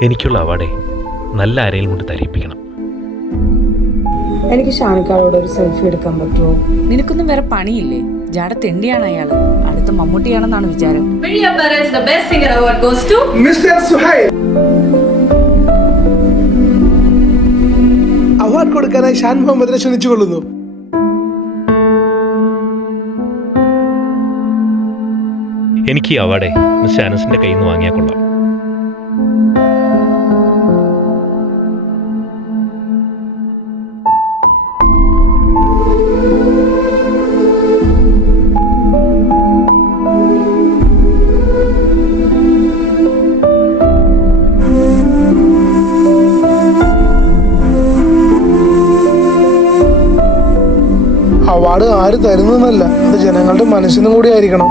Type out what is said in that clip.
എനിക്കുള്ള അവാർഡേ നല്ല ആരെയും കൊണ്ട് തരിപ്പിക്കണം. എനിക്ക് ഷാനിക്കാളോട് ഒരു സെൽഫി എടുക്കാൻ പറ്റുമോ? നിനക്കൊന്നും വേറെ പണിയില്ലേ? ജാട തെണ്ടിയാണ് അയാള്. അടുത്ത മമ്മൂട്ടിയാണെന്നാണ് വിചാരം. അവാർഡ് കൊടുക്കാനായി ഷാൻ മുഹമ്മദിനെ ക്ഷണിച്ചുകൊള്ളുന്നു. എനിക്ക് ഈ അവാർഡേ മിസ്റ്റർ അനസിന്റെ കയ്യിൽ നിന്ന് വാങ്ങിയാൽ കൊള്ളാം. അവാർഡ് ആര് തരുന്നതല്ല, അത് ജനങ്ങളുടെ മനസ്സിനും കൂടി ആയിരിക്കണം.